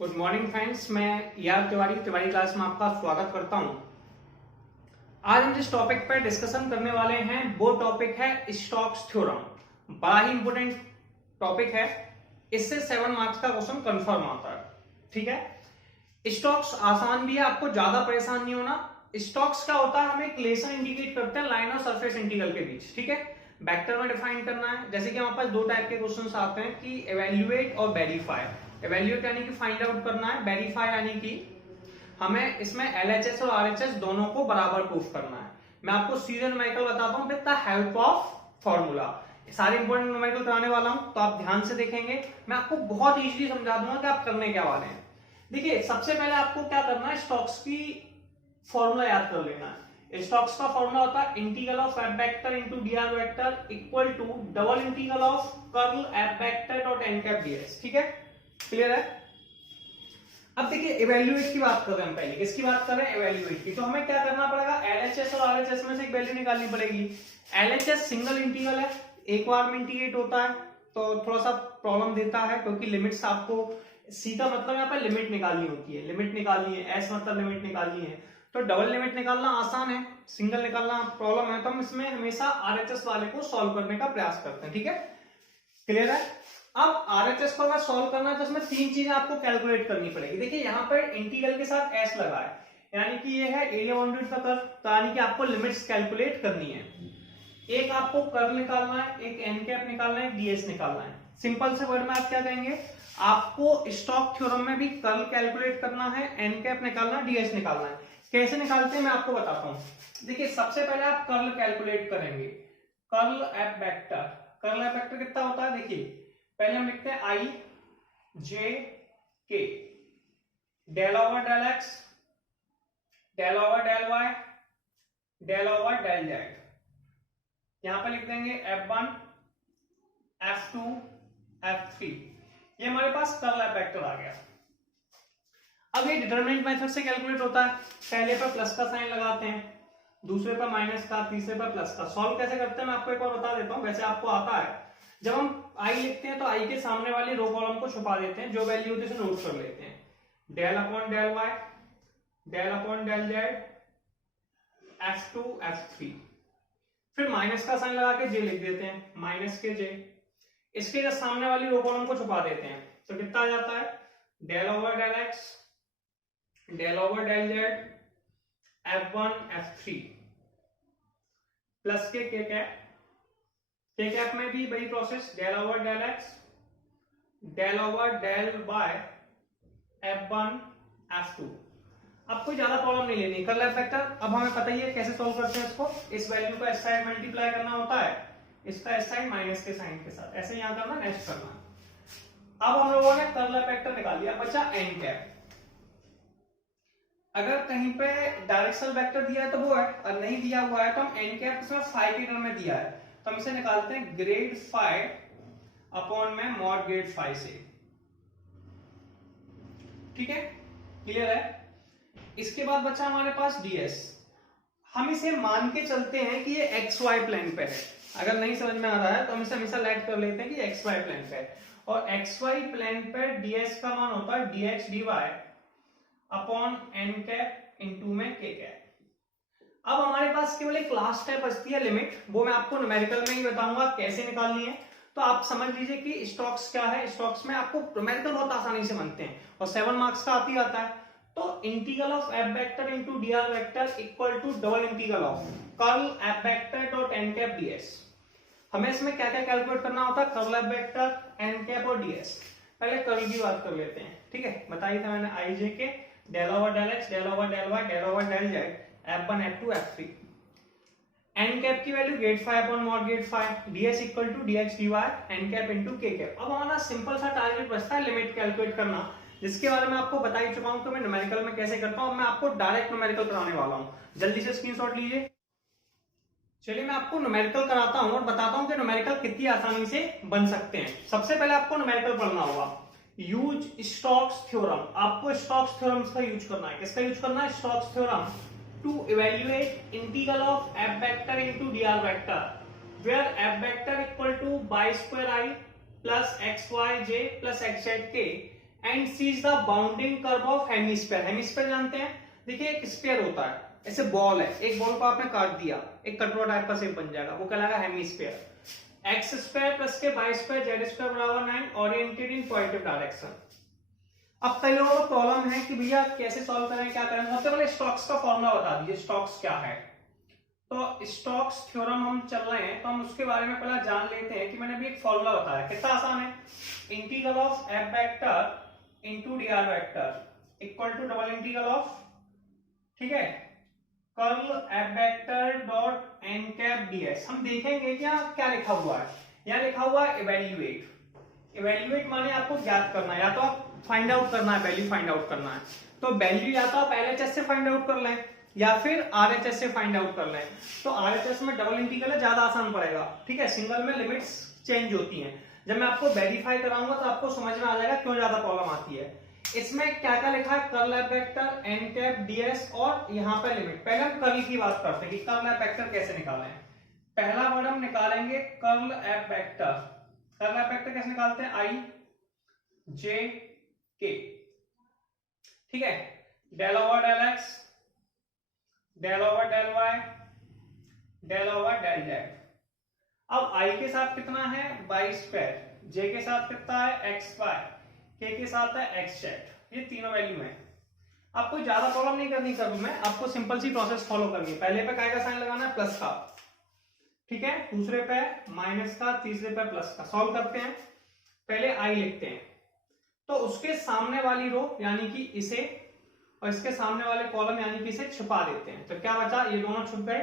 Good morning friends, मैं यार Tiwari class में आपका स्वागत करता हूं। आज हम जिस टॉपिक पर डिस्कशन करने वाले हैं वो टॉपिक है स्टोक्स थ्योरम। बड़ा ही इंपोर्टेंट टॉपिक है, इससे 7 मार्क्स का क्वेश्चन कंफर्म आता है। ठीक है, स्टोक्स आसान भी है, आपको ज्यादा परेशान नहीं होना। स्टोक्स क्या होता है, हम एक रिलेशन इंडिकेट करते हैं लाइन और सरफेस इंटीग्रल के बीच। ठीक है, वेक्टर में डिफाइन करना है। जैसे कि हमारे पास दो टाइप के क्वेश्चंस आते हैं कि एवेल्युएट और वेरीफाई। एवेल्युएट यानी कि फाइंड आउट करना है, वेरीफाई यानी कि हमें इसमें एलएचएस और आरएचएस दोनों को बराबर प्रूफ करना है। मैं आपको सीरियल न्यूमेरिकल बताता हूं with the help of formula. सारे इंपॉर्टेंट न्यूमेरिकल कराने वाला हूं, तो आप ध्यान से देखेंगे। मैं आपको बहुत इजीली समझा दूंगा कि आप करने क्या वाले हैं। देखिए, सबसे पहले आपको क्या करना है, स्टोक्स की फॉर्मूला याद कर लेना है। स्टोक्स का फॉर्मूला होता है integral of F vector into D R vector equal to double integral of curl F vector dot N cap D S. ठीक है, क्लियर है। अब देखिए, इवैल्यूएट की बात कर रहे हैं, पहले किसकी बात कर रहे हैं, इवैल्यूएट की। तो हमें क्या करना पड़ेगा, एलएचएस और आरएचएस में से एक वैल्यू निकालनी पड़ेगी। एलएचएस सिंगल इंटीग्रल है, एक बार में इंटीग्रेट होता है, तो थोड़ा सा प्रॉब्लम देता है क्योंकि लिमिट्स आपको सी का मतलब यहाँ पर लिमिट निकालनी होती है, लिमिट निकालनी है, एस मतलब लिमिट निकालनी है। तो डबल लिमिट निकालना आसान है, सिंगल निकालना प्रॉब्लम है। तो हम इसमें हमेशा आरएचएस वाले को सॉल्व करने का प्रयास करते हैं। ठीक है, क्लियर है। अब आरएचएस को अगर सॉल्व करना है तो इसमें 3 चीजें आपको कैलकुलेट करनी पड़ेगी। देखिए, यहाँ पर इंटीग्रल के साथ एस लगा है, यानी कि ये है एरिया बाउंडेड का कर्व, तो यानी कि आपको लिमिट्स कैलकुलेट करनी है। एक आपको कर्व निकालना है, एक एन कैप निकालना है, डीएस निकालना है। सिंपल से वर्ड में आप क्या कहेंगे, आपको स्टोक्स थ्योरम में भी कर्ल कैलकुलेट करना है, एन कैप निकालना है, डीएस निकालना है। कैसे निकालते हैं मैं आपको बताता हूं। देखिए, सबसे पहले आप कर्ल कैलकुलेट करेंगे, curl F vector. Curl F vector कितना होता है, देखिए पहले हम लिखते हैं I J K, del over del X, del over del Y, del over del Z. यहां पर लिख देंगे F1 F2 F3। ये हमारे पास कर्ल एफ वेक्टर आ गया। अब ये डिटरमिनेंट मेथड से कैलकुलेट होता है। पहले पर प्लस का साइन लगाते हैं, दूसरे पर माइनस का, तीसरे पर प्लस का। सॉल्व कैसे करते हैं मैं आपको एक बार बता देता हूं, वैसे आपको आता है। जब हम आई लिखते हैं तो आई के सामने वाली रो कॉलम को छुपा देते हैं, जो वैल्यू होती है उसे नोट कर लेते हैं। Del upon del Y, del upon del Z, F2 F3। फिर माइनस का साइन लगा के जे लिख देते हैं, माइनस के जे। इसके जब सामने वाली रो कॉलम को छुपा देते हैं तो कितना आ जाता है, del over del X, del over del Z, F1 F3 plus K cap. K cap में भी वही process, del over del X, del over del Y, F1 F2। अब कोई ज्यादा प्रॉब्लम नहीं लेनी, कर्ल एफ वेक्टर अब हमें पता ही है कैसे सॉल्व करते हैं इसको। इस वैल्यू का इस साइड मल्टीप्लाई करना होता है, इसका इस साइड माइनस के साइन के साथ, ऐसे यहां करना, नेक्स्ट करना। अब हम लोगों ने कर्ल एफ वेक्टर निकाल लिया, बचा एन कैप। अगर कहीं पे डायरेक्शनल वेक्टर दिया है तो वो है, और नहीं दिया हुआ है तो हम एन कैप इसमें फाई के टर्म में दिया है, तो हम इसे निकालते हैं ग्रेड फाई अपॉन में मॉड ग्रेड फाई से। ठीक है, क्लियर है। इसके बाद बचा हमारे पास डीएस। हम इसे मान के चलते हैं कि ये एक्स वाई प्लेन पे है। अगर नहीं समझ में आ रहा है तो हम इसे हमेशा लेट कर लेते हैं कि एक्स वाई प्लेन पे है, और एक्स वाई प्लेन पे डीएस का मान होता है D X D Y upon N cap into में के कैप। अब हमारे पास केवल एक लास्ट स्टेप बचती है, लिमिट। वो मैं आपको न्यूमेरिकल में ही बताऊंगा कैसे निकालनी है। तो आप समझ लीजिए कि स्टोक्स क्या है। स्टोक्स में आपको न्यूमेरिकल बहुत आसानी से बनते हैं और 7 मार्क्स का आती आता है। तो integral of F vector into D R vector equal to double integral of curl F vector dot N cap D S. हमें इसमें क्या क्या कैलकुलेट करना होता है, curl F vector, N cap और डीएस। पहले कर्ल की बात कर लेते हैं। ठीक है, बताई था मैंने I J K, del over del X, del over del Y, del over del Z, F1 F2 F3। N cap की value grad phi upon mod grad phi, DS equal to DX D Y N cap into K cap. अब हमारा simple सा target बचता है limit calculate करना, जिसके बारे में आपको बता ही चुका हूं कि मैं न्यूमेरिकल में कैसे करता हूं। मैं आपको डायरेक्ट न्यूमेरिकल कराने वाला हूं, जल्दी से स्क्रीनशॉट लीजिए। चलिए, मैं आपको न्यूमेरिकल कराता हूं और बताता हूं कि न्यूमेरिकल कितनी आसानी से बन सकते हैं। सबसे पहले आपको न्यूमेरिकल पढ़ना होगा, यूज स्टोक्स थ्योरम। आपको स्टोक्स थ्योरम का यूज करना है। किसका यूज करना है, Stokes theorem to evaluate integral of F vector into D R vector where F vector equal to Y square I plus X Y J plus X Z K and C is the bounding curve of hemisphere. Hemisphere जानते हैं, देखिए एक sphere होता है, ऐसे ball है, एक ball को आपने काट दिया, एक कटोरा टाइप का शेप बन जाएगा, वो कहलाएगा हेमिस्फीयर। एक्स स्क्वायर प्लस के वाई स्क्वायर जेड स्क्वायर बराबर 9 ओरिएंटेड इन पॉजिटिव डायरेक्शन। अब कई लोगों को प्रॉब्लम है कि भैया कैसे सॉल्व करें, क्या करें। सबसे पहले स्टोक्स का फॉर्मूला बता दीजिए, स्टोक्स क्या है। तो स्टोक्स थ्योरम हम चल रहे हैं तो हम उसके बारे में पहले जान लेते हैं कि मैंने अभी एक फॉर्मूला बताया, कितना आसान है। Integral of F vector into D R vector equal to double integral of, ठीक है, curl F vector dot N cap D S. हम देखेंगे क्या क्या लिखा हुआ है, यहाँ लिखा हुआ है इवेल्युएट। इवेल्युएट माने आपको ज्ञात करना है, या तो आप फाइंड आउट करना है, वैल्यू फाइंड आउट करना है। तो वैल्यू या तो आप एलएचएस से फाइंड आउट कर लें या फिर आरएचएस से फाइंड आउट कर लें। तो आरएचएस में डबल इंटीग्रल है, ज्यादा आसान पड़ेगा, ठीक है। सिंगल में लिमिट्स चेंज होती हैं। जब मैं आपको वेरीफाई कराऊंगा तो आपको समझ में आ जाएगा क्यों ज्यादा प्रॉब्लम आती है। इसमें क्या क्या लिखा है, curl F vector N cap D S और यहाँ पे लिमिट। पहले हम कर्ल की बात करते हैं कि कर्ल एफ वेक्टर कैसे निकालें। पहला वर्ड हम निकालेंगे curl F vector. Curl F vector कैसे निकालते हैं, आई जे के, ठीक है, del over del X, del over del Y, del over del Z. अब आई के साथ कितना है वाई स्क्वायर, जे के साथ कितना है एक्स वाई, के साथ है एक्स जेड। ये तीनों वैल्यू है। आपको ज्यादा प्रॉब्लम नहीं करनी करूँ मैं, आपको सिंपल सी प्रोसेस फॉलो करनी है। पहले पे काय का साइन लगाना है, प्लस का, ठीक है, दूसरे पे माइनस का, तीसरे पे प्लस का। सॉल्व करते हैं, पहले आई लिखते हैं, तो उसके सामने वाली रो यानी कि इसे और इसके सामने वाले कॉलम यानी कि इसे छुपा देते हैं। तो क्या बचा, ये दोनों छुप गए।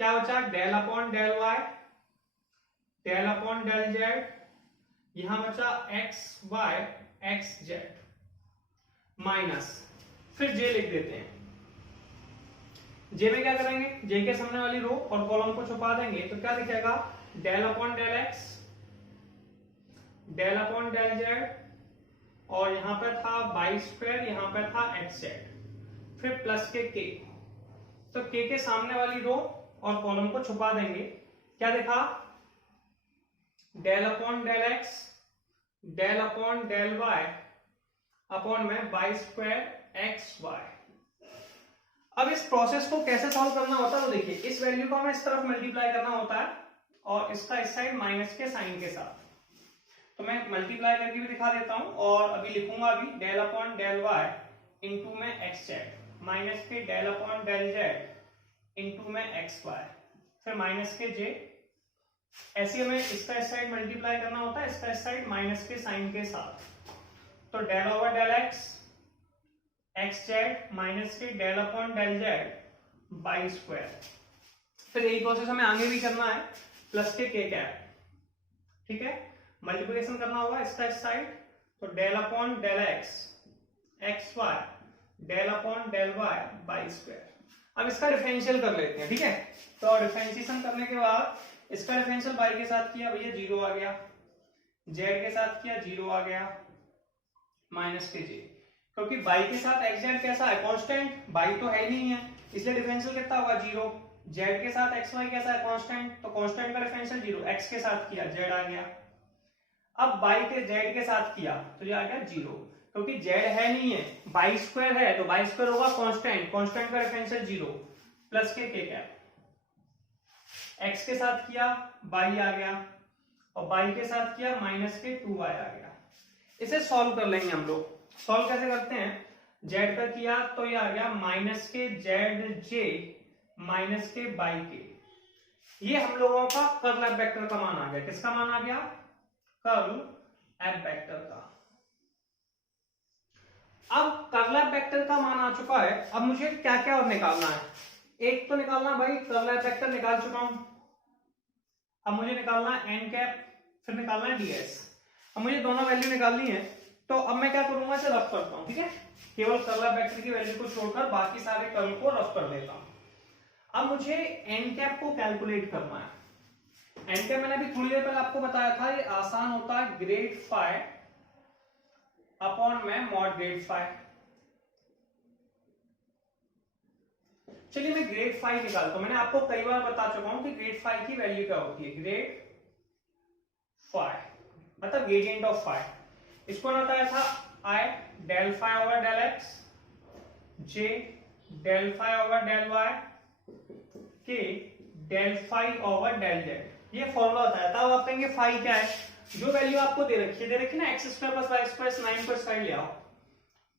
क्या बचा, del upon del Y, del upon del Z, यहां बचा X Y X Z minus, फिर जे लिख देते हैं। जे में क्या करेंगे, जे के सामने वाली रो और कॉलम को छुपा देंगे तो क्या दिखेगा, del upon del X, del upon del Z, और यहां पे था वाई स्क्वायर, यहां पे था एक्स जेड, फिर प्लस के। तो के सामने वाली रो और कॉलम को छुपा देंगे। क्या देखा, del upon del X, del upon del Y upon में वाई स्क्वायर एक्स वाई। अब इस प्रोसेस को कैसे सॉल्व करना होता है, तो देखिए इस वैल्यू को हमें इस तरफ मल्टीप्लाई करना होता है और इसका इस साइड माइनस के साइन के साथ। तो मैं मल्टीप्लाई करके भी दिखा देता हूं और अभी लिखूंगा अभी del upon del Y into में एक्स जेड माइनस के del upon del Z into में एक्स वाई, फिर माइनस के जे। ऐसे हमें इसका इस साइड मल्टीप्लाई करना होता है, इसका इस साइड माइनस के साइन के साथ। तो del over del X X Z minus के del upon del Z Y square. फिर यही प्रोसेस हमें आगे भी करना है, प्लस के कैप, ठीक है, मल्टीप्लिकेशन करना होगा इसका इस साइड। तो del upon del X X Y del upon del Y by square. अब इसका डिफरेंशियल कर लेते हैं, ठीक है। तो डिफरेंशिएशन करने के बाद इसका डिफरेंशियल बाई के साथ किया भैया 0 आ गया, जेड के साथ किया 0 आ गया, माइनस के जे, क्योंकि बाई के साथ एक्स जेड कैसा है, कांस्टेंट, बाई तो है ही नहीं है, इसलिए डिफरेंशियल कितना होगा 0। जेड के साथ एक्स वाई कैसा है, कांस्टेंट, तो कांस्टेंट का डिफरेंशियल 0। एक्स के साथ किया जेड आ गया। अब बाई के जेड के साथ किया तो ये आ गया 0, क्योंकि जेड है नहीं है, बाई स्क्वायर है, तो बाई स्क्वायर होगा कांस्टेंट, कांस्टेंट का differential 0 plus K cap. X के साथ किया बाई आ गया और बाई के साथ किया माइनस के 2y आ गया। इसे सॉल्व कर लेंगे हम लोग। सॉल्व कैसे करते हैं, जेड का किया तो ये आ गया माइनस के जेड जे माइनस के बाई के। ये हम लोगों का कर्ल एफ वेक्टर का मान आ गया। किसका मान आ गया, कर्ल एफ वेक्टर का। अब कर्ल एफ वेक्टर का मान आ चुका है, अब मुझे क्या क्या और निकालना है। एक तो निकालना भाई कर्ल एफ वेक्टर निकाल चुका हूं, अब मुझे निकालना है एन कैप, फिर निकालना है डीएस। अब मुझे दोनों वैल्यू निकालनी है, तो अब मैं क्या करूंगा, इसे रफ करता हूं, ठीक है। केवल कर्ल एफ वेक्टर की वैल्यू को छोड़कर बाकी सारे कर्ल को रफ कर देता हूं। अब मुझे एन कैप को कैलकुलेट करना है। एन कैप मैंने अभी थोड़ी देर पहले आपको बताया था, ये आसान होता है ग्रेड फाई अपॉन में मॉड ग्रेड फाई। चलिए मैं ग्रेड फाई निकालता हूं। मैंने आपको कई बार बता चुका हूं कि ग्रेड फाई की वैल्यू क्या होती है, ग्रेड फाई मतलब ग्रेडियंट ऑफ फाई। इसको बताया था I del phi over del X, J del phi over del Y, K del phi over del Z. ये फॉर्मूला होता है। तब आप कहेंगे फाई क्या है, जो वैल्यू आपको दे रखी है ना X square plus Y square 9 पर साइड ले आओ,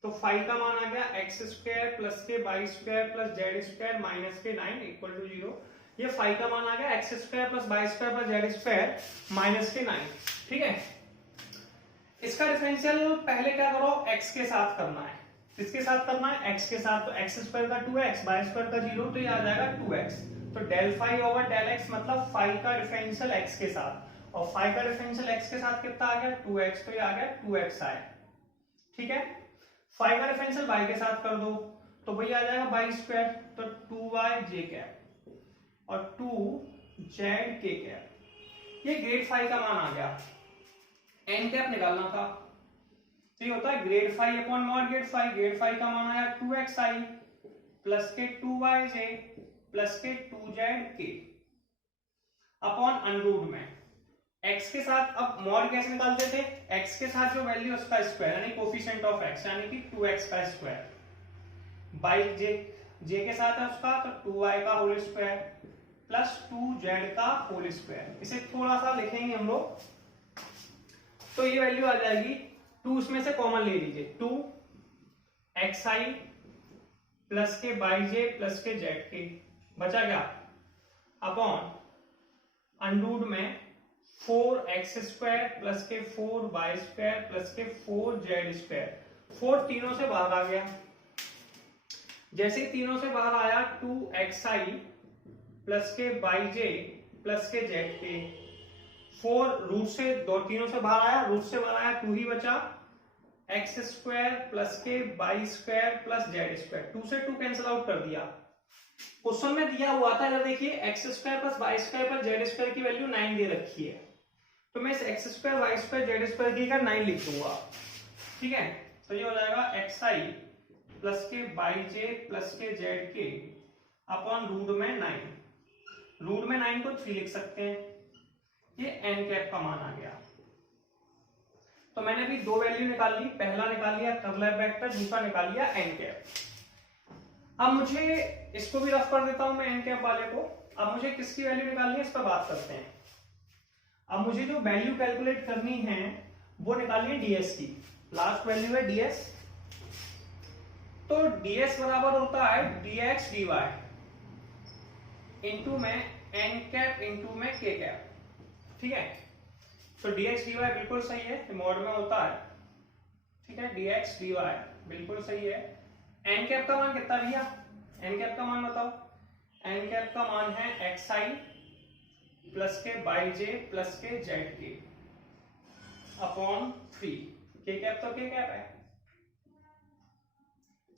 तो फाई का मान आ गया एक्स स्क्वायर प्लस के Y square plus Z square minus के 9 इक्वल टू 0। ये फाई का मान आ गया X square plus Y square plus Z square minus के 9। ठीक है, इसका डिफरेंशियल पहले क्या करो, x के साथ करना है। किसके साथ करना है, x के साथ। तो एक्स स्क्वायर का 2x, वाई स्क्वायर का 0, तो ये आ जाएगा 2x। तो del phi over del x मतलब फाई का डिफरेंशियल x के साथ, और फाई का डिफरेंशियल x के साथ कितना आ गया 2x, तो ये आ गया 2x आया। ठीक है, फाई का डिफरेंशियल y के साथ कर दो तो वही आ जाएगा वाई स्क्वायर, तो 2y जे कैप और 2z के कैप। ये ग्रेड फाई का मान आ गया। एन कैप निकालना था, तो ये होता है grad phi upon mod grad phi. Grad phi का मान आया 2xi प्लस के 2yj प्लस के 2zk अपॉन अनरूट में x के साथ। अब मॉड कैसे निकालते थे, x के साथ जो वैल्यू उसका स्क्वायर यानी कोफिशिएंट ऑफ x यानी कि 2x का स्क्वायर, बाई जे के साथ है उसका तो 2y का होल स्क्वायर प्लस 2z का होल स्क्वायर। इसे थोड़ा सा लिखेंगे हम लोग, तो ये वैल्यू आ जाएगी 2 उसमें से कॉमन ले लीजिए, 2xi प्लस के yj प्लस के zk बचा क्या अपॉन अनरूट में 4x स्क्वायर प्लस के 4y स्क्वायर प्लस के 4z स्क्वायर। 4 तीनों से बाहर आ गया, जैसे तीनों से बाहर आया 2xi प्लस के yj प्लस के zk। 4 रूट से दो तीनों से बाहर आया, रूट से बाहर आया 2 ही बचा, एक्स स्क्वायर प्लस के Y square plus Z square. 2 से 2 कैंसिल आउट कर दिया। क्वेश्चन में दिया हुआ था इधर देखिए x square plus Y square plus Z square की वैल्यू 9 दे रखी है, तो मैं इस x square y square z square की का 9 लिख दूंगा। ठीक है, तो ये हो जाएगा एक्स आई प्लस के वाई जे प्लस के जेड के अपॉन रूट में 9। रूट में 9 को 3 लिख सकते हैं। ये एन कैप का मान आ गया। तो मैंने अभी दो वैल्यू निकाल ली, पहला निकाल लिया कर्ल वेक्टर, दूसरा निकाल लिया एन कैप। अब मुझे इसको भी रफ कर देता हूं मैं एन कैप वाले को। अब मुझे किसकी वैल्यू निकालनी है इस पर बात करते हैं। अब मुझे जो वैल्यू कैलकुलेट करनी है वो निकालनी है डीएस की। लास्ट वैल्यू है डीएस, तो डीएस बराबर होता है डीएक्स डीवाई इंटू में एन कैप इंटू में के कैप। ठीक है, तो dx dy बिल्कुल सही है, मॉड में होता है। ठीक है, dx dy बिल्कुल सही है। n कैप का मान कितना भैया, n कैप का मान बताओ। n कैप का मान है xi प्लस के yj प्लस के zk अपॉन 3। k कैप तो k कैप है।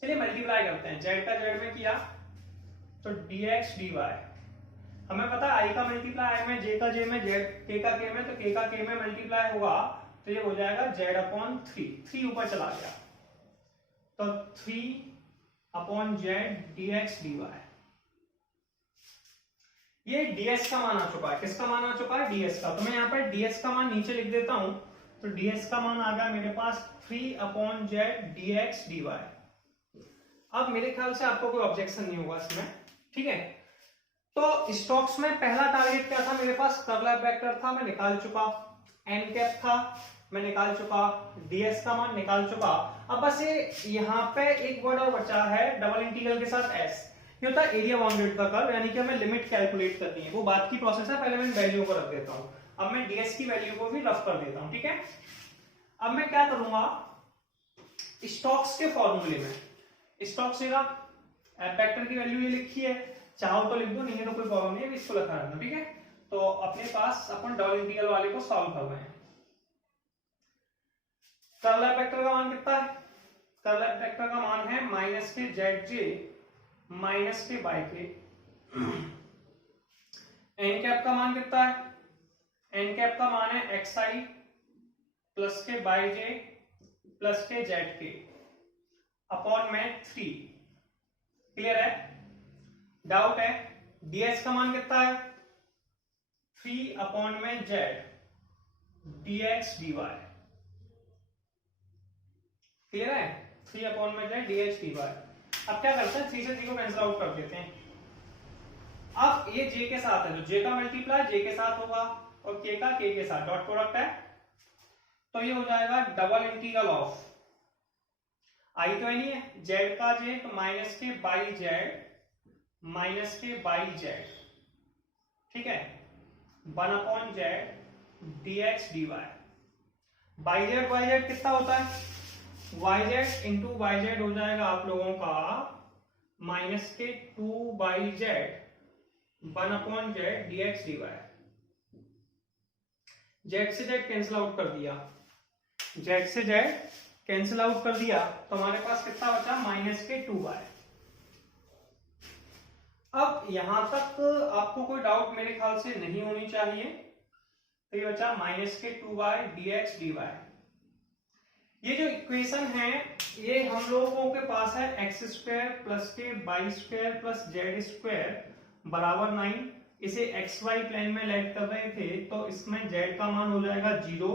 चलिए मल्टीप्लाई करते हैं, z का z में किया तो dx dy। हमें पता है i का मल्टीप्लाई i में, j का j में, z k का k में, तो k का k में मल्टीप्लाई होगा तो ये हो जाएगा z अपॉन 3। 3 ऊपर चला गया तो 3 अपॉन z dx dy। ये ds का मान आ चुका है। किसका मान आ चुका है, ds का। तो मैं यहाँ पर ds का मान नीचे लिख देता हूं, तो ds का मान आ गया मेरे पास 3 अपॉन z dx dy। अब मेरे ख्याल से आपको कोई ऑब्जेक्शन नहीं होगा इसमें। ठीक है, तो स्टॉक्स में पहला टारगेट क्या था मेरे पास, कर्ल वेक्टर था, मैं निकाल चुका। एन कैप था, मैं निकाल चुका। डीएस का मान निकाल चुका। अब बस ये यहाँ पे एक वर्ड और बचा है डबल इंटीग्रल के साथ एस। ये होता है एरिया बाउंडेड का कर्व, यानी कि हमें लिमिट कैलकुलेट करनी है, वो बात की प्रोसेस है। पहले मैं वैल्यू को रख देता हूँ। अब मैं डीएस की वैल्यू को भी रफ कर देता हूँ। ठीक है, अब मैं क्या करूंगा, स्टॉक्स के फॉर्मूले में स्टॉक्स वेक्टर की वैल्यू ये लिखी है, चाहो तो लिख दो, नहीं है तो कोई प्रॉब्लम नहीं है, इसको लिखा रहना। ठीक है, तो अपने पास अपन डबल इंटीग्रल वाले को सॉल्व कर रहे हैं। कर्ल वेक्टर का मान कितना है, कर्ल वेक्टर का मान है माइनस के जेड जे माइनस के वाई के। एन कैप का मान कितना है, एन कैप का मान है एक्स आई प्लस के वाई जे प्लस के जेड के अपॉन में 3। क्लियर है, डाउट है। डीएस का मान कितना है, 3 अपॉन में जेड डीएक्स डीवाई। क्लियर है? 3 अपॉन में जाए dh dy। अब क्या करते हैं, 3 से 3 को कैंसिल आउट कर देते हैं। अब ये j के साथ है, तो j का मल्टीप्लाई j के साथ होगा और k का k के साथ, डॉट प्रोडक्ट है, तो ये हो जाएगा डबल इंटीग्रल ऑफ, आई तो नहीं है, z का j तो माइनस के बाई जेड, माइनस के बाई जेड, ठीक है, 1 upon Z dx dy। By Z कितना होता है, yz इंटू वाई जेड हो जाएगा आप लोगों का माइनस के 2 by Z 1 upon Z dx dy। Z से जेड कैंसिल आउट कर दिया, जेड से जेड कैंसिल आउट कर दिया, तो हमारे पास कितना बचा, माइनस के 2 बाय। अब यहां तक आपको कोई डाउट मेरे ख्याल से नहीं होनी चाहिए, तो ये बचा माइनस के 2 बाय dx dy। ये जो इक्वेशन है ये हम लोगों के पास है x square plus K Y square plus Z square बराबर 9। इसे एक्स वाई प्लेन में लेट कर रहे थे, तो इसमें जेड का मान हो जाएगा 0,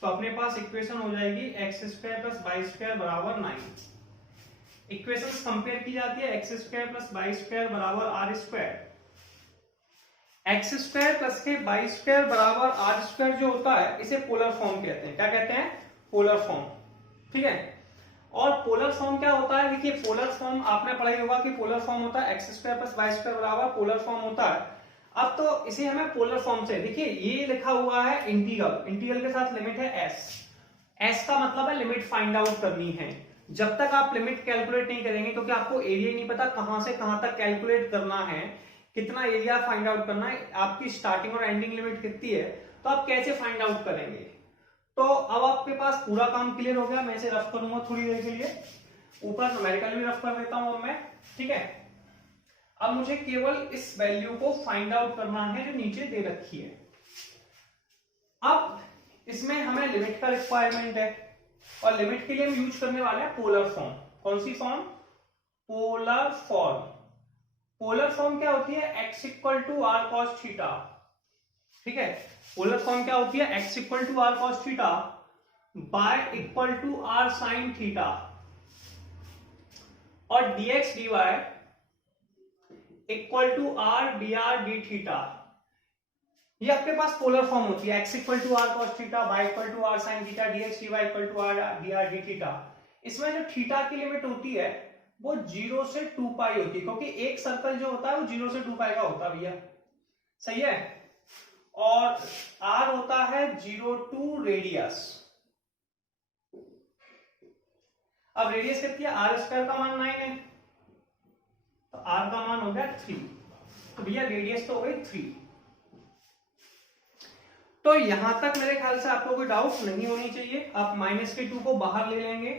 तो अपने पास इक्वेशन हो जाएगी X square plus Y square बराबर 9। इक्वेशंस कंपेयर की जाती है, x square plus Y square बराबर R square. X square plus K Y square बराबर आर स्क्वायर जो होता है इसे पोलर फॉर्म कहते हैं। क्या कहते हैं, पोलर फॉर्म, ठीक है। और पोलर फॉर्म क्या होता है, देखिए पोलर फॉर्म आपने पढ़ा ही होगा कि पोलर फॉर्म होता है x square plus Y square बराबर पोलर फॉर्म होता है। अब तो इसे हमें पोलर फॉर्म से, देखिए ये लिखा हुआ है इंटीग्रल, इंटीग्रल के साथ लिमिट है एस, एस का मतलब है लिमिट फाइंड आउट करनी है। जब तक आप लिमिट कैलकुलेट नहीं करेंगे, क्योंकि आपको एरिया नहीं पता कहां से कहां तक कैलकुलेट करना है, कितना एरिया फाइंड आउट करना है, आपकी स्टार्टिंग और एंडिंग लिमिट कितनी है, तो आप कैसे फाइंड आउट करेंगे। तो अब आपके पास पूरा काम क्लियर हो गया। मैं इसे रफ करूंगा थोड़ी देर के लिए, ऊपर न्यूमेरिकल भी रफ कर देता हूं मैं, ठीक है। अब मुझे केवल इस वैल्यू को फाइंड आउट करना है जो नीचे दे रखी है। अब इसमें हमें लिमिट का रिक्वायरमेंट है, और लिमिट के लिए हम यूज करने वाले हैं पोलर फॉर्म। कौन सी form, polar form. Polar form क्या होती है, X equal to R cos theta, ठीक है। पोलर फॉर्म क्या होती है, X equal to R cos theta Y equal to R sine theta, और dx dy equal to R D R D theta. ये आपके पास पोलर फॉर्म होती है, X equal to R cos theta Y equal to R sine theta dx dy equal to R D R D theta. इसमें जो theta की limit होती है वो 0 से 2 पाई होती है, क्योंकि एक सर्कल जो होता है वो 0 से 2 पाई का होता है भैया, सही है। और r होता है 0 टू रेडियस। अब रेडियस कितनी है, आर स्क्वायर का मान 9 है, तो r का मान हो गया 3, तो भैया रेडियस तो हो गई 3। तो यहां तक मेरे ख्याल से आपको कोई डाउट नहीं होनी चाहिए। आप माइनस के 2 को बाहर ले लेंगे।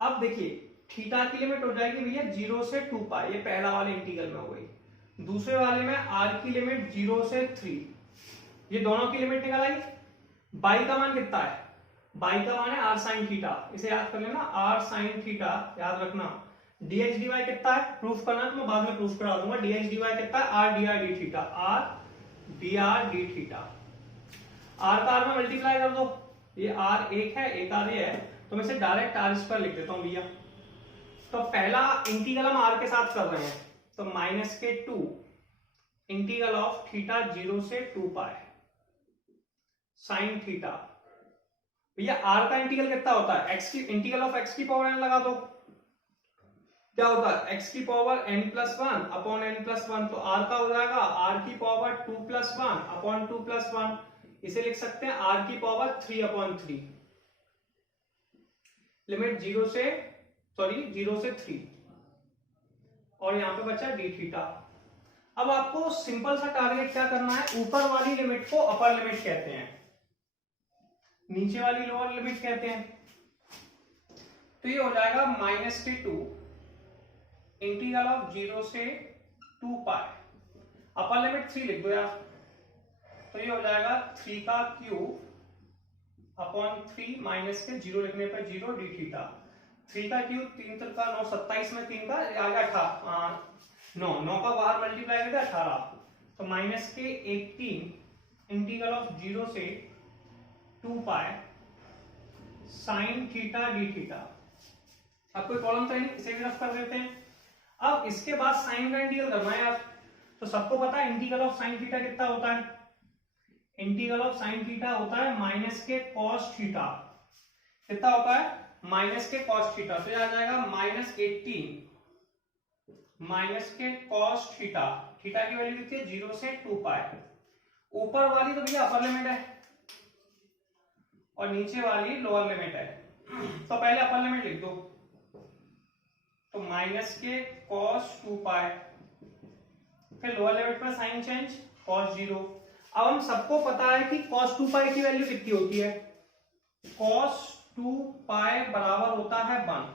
अब देखिए थीटा की लिमिट हो जाएगी भैया 0 से 2 पाई, ये पहला वाले इंटीग्रल में हो गई। दूसरे वाले में r की लिमिट 0 से 3, ये दोनों की लिमिट निकल आई। बाई का मान कितना है, बाई का मान है r साइन थीटा, इसे याद कर लेना, r साइन थीटा याद रखना। dx dy कितना है, प्रूफ करना तो मैं बाद में प्रूफ करा दूंगा। dx dy कितना है, r dr d theta, r dr d theta. r का r में मल्टीप्लाई कर दो, ये r एक है एक r है, तो मैं इसे डायरेक्ट r स्क्वायर लिख देता हूं भैया। तो पहला इंटीग्रल हम r के साथ कर रहे हैं, तो माइनस के 2 इंटीग्रल ऑफ थीटा 0 से 2 पाई साइन थीटा। भैया r का इंटीग्रल कितना होता है, x की इंटीग्रल ऑफ x की पावर n लगा दो, क्या होता है x की power n plus 1 upon n plus 1, तो r का हो जाएगा r की पावर 2 प्लस 1 अपॉन 2 प्लस 1, इसे लिख सकते हैं r की पावर 3 अपॉन 3। लिमिट 0 से 3, और यहां पे बचा डी थीटा। अब आपको सिंपल सा टारगेट क्या करना है, ऊपर वाली लिमिट को अपर लिमिट कहते हैं, नीचे वाली लोअर लिमिट कहते हैं। तो ये हो जाएगा माइनस के 2 इंटीग्रल ऑफ 0 से 2 पाई, अपर लिमिट 3 लिख दो यार, तो ये हो जाएगा 3 का क्यूब अपॉन 3 माइनस के 0 लिखने पर 0 डी थीटा। 3 का क्यूब 3 का 9, 27 में 3 का आ गया 9 का बाहर मल्टीप्लाई करके 18, तो माइनस के 18 इंटीग्रल ऑफ 0 से 2 pi sine theta D theta. अब कोई प्रॉब्लम तो नहीं, इसे भी रफ कर देते हैं। अब इसके बाद साइन का इंटीग्रल करना है यार, तो सबको पता है इंटीग्रल ऑफ साइन थीटा कितना होता है, इंटीग्रल ऑफ साइन थीटा होता है माइनस के कॉस थीटा। कितना होता है, माइनस के कॉस थीटा। तो यह आ जाएगा -18 माइनस के कॉस थीटा। थीटा की वैल्यू कितनी है, 0 से 2 पाई। ऊपर वाली तो भैया अपर लिमिट है और नीचे वाली लोअर लिमिट है, तो पहले अपर लिमिट लिख दो। तो माइनस के कॉस 2 पाई, फिर लोअर लिमिट में साइन चेंज कॉस 0। अब हम सबको पता है कि कॉस 2 पाई की वैल्यू कितनी होती है, कॉस 2 पाई बराबर होता है 1,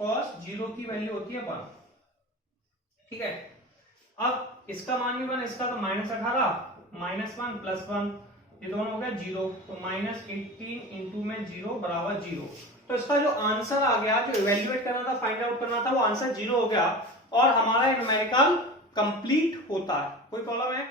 कॉस 0 की वैल्यू होती है 1। ठीक है, अब इसका मान भी 1, इसका तो -18 -1 + 1, ये दोनों हो गया 0, तो -18 इंटू में 0 बराबर 0। तो इसका जो आंसर आ गया, जो इवेल्युएट करना था, फाइंड आउट करना था, वो आंसर 0 हो गया और हमारा न्यूमेरिकल कंप्लीट होता है। कोई प्रॉब्लम है?